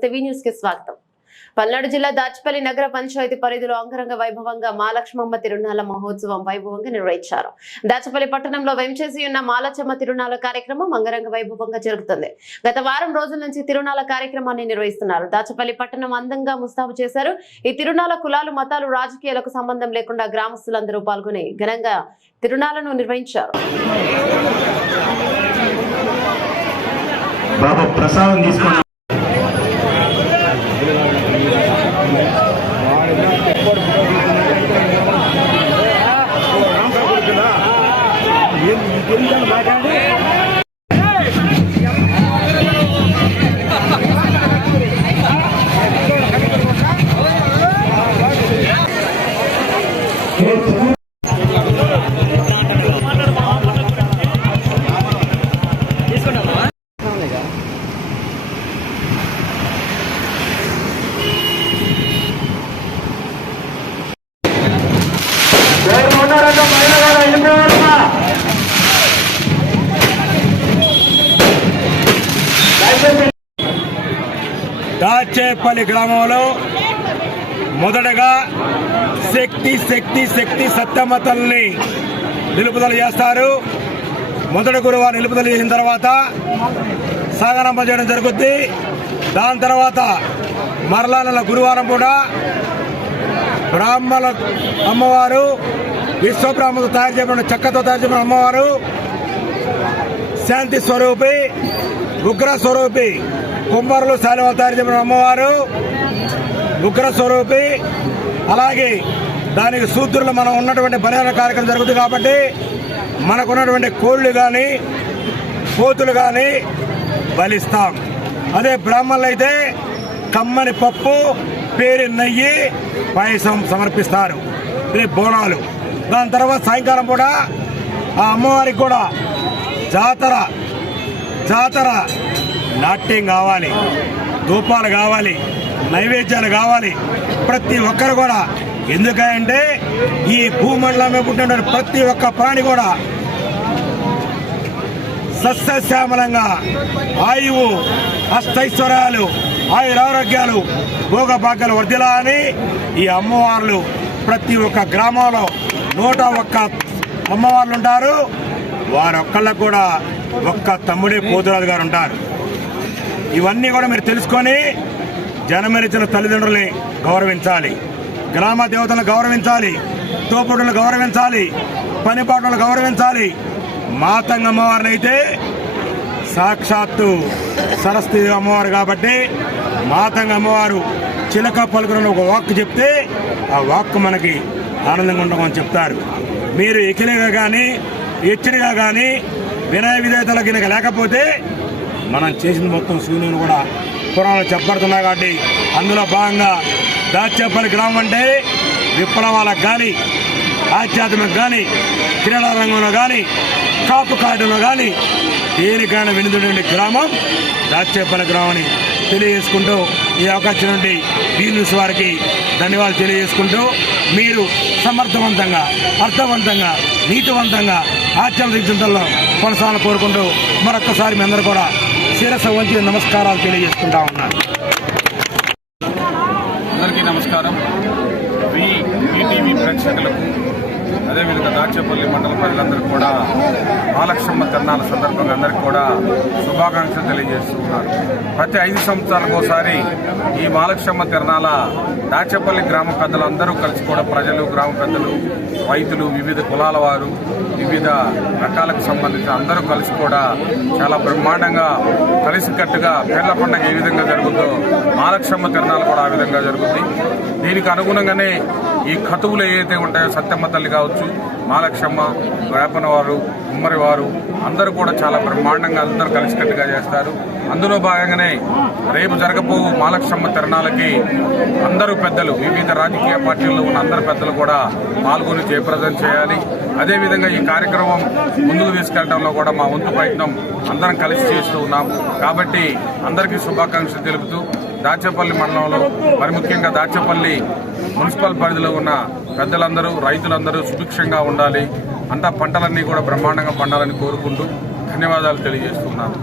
నమస్తే వి న్యూస్కి స్వాగతం. పల్నాడు జిల్లా దాచిపల్లి నగర పంచాయతీ పరిధిలో అంగరంగ వైభవంగా మాలక్ష్మమ్మ తిరునాల మహోత్సవం వైభవంగా నిర్వహించారు. దాచపల్లి పట్టణంలో వెంచేసి ఉన్న మాలచమ్మ తిరునాల కార్యక్రమం అంగరంగ వైభవంగా జరుగుతుంది. గత వారం రోజుల నుంచి తిరునాల కార్యక్రమాన్ని నిర్వహిస్తున్నారు. దాచపల్లి పట్టణం అందంగా ముస్తాబు చేశారు. ఈ తిరునాల కులాలు మతాలు రాజకీయాలకు సంబంధం లేకుండా గ్రామస్తులందరూ పాల్గొని ఘనంగా తిరునాలను నిర్వహించారు. బాబా ప్రసాదం தெரியாமல் மாட்டாங்க దాచేపల్లి గ్రామంలో మొదటగా శక్తి శక్తి శక్తి సత్యమతల్ని నిలుపుదల చేస్తారు. మొదటి గురువారు నిలుపుదల చేసిన తర్వాత సాగనంప చేయడం జరుగుద్ది. దాని తర్వాత మరలా నెల గురువారం కూడా బ్రాహ్మణ అమ్మవారు విశ్వబ్రాహ్మణతో తయారు చేయబడిన చెక్కతో తయారు చేయబడిన అమ్మవారు శాంతి స్వరూపి ఉగ్ర స్వరూపి కుంభారులు శాలువలు తయారు చేసిన అమ్మవారు ఉగ్ర స్వరూపి అలాగే దానికి సూత్రులు మనం ఉన్నటువంటి బలహీన కార్యక్రమం జరుగుతుంది కాబట్టి మనకున్నటువంటి కోళ్ళు కానీ కోతులు కానీ బలిస్తాం. అదే బ్రాహ్మణులు అయితే కమ్మని పప్పు పేరు నెయ్యి పాయసం సమర్పిస్తారు. ఇది బోనాలు. దాని తర్వాత సాయంకాలం కూడా ఆ అమ్మవారికి కూడా జాతర జాతర నాట్యం కావాలి ధూపాలు కావాలి నైవేద్యాలు కావాలి. ప్రతి ఒక్కరు కూడా ఎందుకంటే ఈ భూమండలంలో పుట్టిన ప్రతి ఒక్క ప్రాణి కూడా సస్యశ్యామలంగా ఆయువు అష్టైశ్వర్యాలు ఆయురారోగ్యాలు భోగభాగ్యాలు వర్ధిలా అని ఈ అమ్మవార్లు ప్రతి ఒక్క గ్రామంలో నూట ఒక్క అమ్మవార్లు ఉంటారు. వారొక్కళ్ళకు కూడా ఒక్క తమ్ముడే పోతురాజు గారు ఉంటారు. ఇవన్నీ కూడా మీరు తెలుసుకొని జనమరిచిన తల్లిదండ్రుల్ని గౌరవించాలి. గ్రామ దేవతలను గౌరవించాలి. తోపుడులను గౌరవించాలి. పనిపాటులను గౌరవించాలి. మాతంగ అమ్మవారిని అయితే సాక్షాత్తు సరస్వతి అమ్మవారు కాబట్టి మాతంగ అమ్మవారు చిలక పలుకున ఒక వాక్ చెప్తే ఆ వాక్ మనకి ఆనందంగా ఉండమని చెప్తారు. మీరు ఎకిలిగా కానీ హెచ్చరిగా కానీ వినయ విధేయతలు లేకపోతే మనం చేసిన మొత్తం శూన్యం కూడా పురాణాలు చెప్పబడుతున్నాయి కాబట్టి అందులో భాగంగా దాచేపల్లి గ్రామం అంటే విప్లవాలకు కానీ ఆధ్యాత్మిక కానీ క్రీడా రంగంలో కానీ కాపు కాయడంలో కానీ దేనికైనా వెనుదుండే గ్రామం దాచేపల్లి గ్రామాన్ని తెలియజేసుకుంటూ ఈ అవకాశం నుండి బీ న్యూస్ వారికి ధన్యవాదాలు తెలియజేసుకుంటూ మీరు సమర్థవంతంగా అర్థవంతంగా నీతివంతంగా ఆచరణ దిగ్జంతల్లో కొనసాగాలని కోరుకుంటూ మరొక్కసారి మీ అందరూ కూడా శిరస వంచి నమస్కారాలు తెలియజేసుకుంటా ఉన్నాను. అందరికీ నమస్కారం. మీ ఈటీవీ ప్రేక్షకులకు అదేవిధంగా దాచేపల్లి మండల ప్రజలందరూ కూడా మహాలక్ష్మ తిరణాల సందర్భంగా అందరికీ కూడా శుభాకాంక్షలు తెలియజేస్తున్నారు ప్రతి ఐదు సంవత్సరాలకు ఒకసారి ఈ మహాలక్ష్మ తిరణాల దాచేపల్లి గ్రామ పెద్దలందరూ కలిసి కూడా ప్రజలు గ్రామ పెద్దలు రైతులు వివిధ కులాల వారు వివిధ రకాలకు సంబంధించిన అందరూ కలిసి కూడా చాలా బ్రహ్మాండంగా కలిసికట్టుగా పేర్ల పండుగ ఏ విధంగా జరుగుతుందో మహాలక్ష్మ తిరణాలు కూడా ఆ విధంగా జరుగుతుంది. దీనికి అనుగుణంగానే ఈ కతువులు ఏవైతే ఉంటాయో సత్యమ్మ తల్లి కావచ్చు మాలక్షమ్మ వేపన వారు ఉమ్మరి వారు అందరూ కూడా చాలా బ్రహ్మాండంగా అందరూ కలిసికట్టుగా చేస్తారు. అందులో భాగంగానే రేపు జరగబో మాలక్షమ్మ తిరణాలకి అందరూ పెద్దలు వివిధ రాజకీయ పార్టీల్లో ఉన్న అందరు పెద్దలు కూడా పాల్గొని జయప్రదం చేయాలి. అదేవిధంగా ఈ కార్యక్రమం ముందుకు తీసుకెళ్ళడంలో కూడా మా వంతు ప్రయత్నం అందరం కలిసి చేస్తూ ఉన్నాం. కాబట్టి అందరికీ శుభాకాంక్షలు తెలుపుతూ దాచేపల్లి మండలంలో మరి ముఖ్యంగా దాచేపల్లి మున్సిపల్ పరిధిలో ఉన్న పెద్దలందరూ రైతులందరూ సుభిక్షంగా ఉండాలి. అంతా పంటలన్నీ కూడా బ్రహ్మాండంగా పండాలని కోరుకుంటూ ధన్యవాదాలు తెలియజేస్తున్నాను.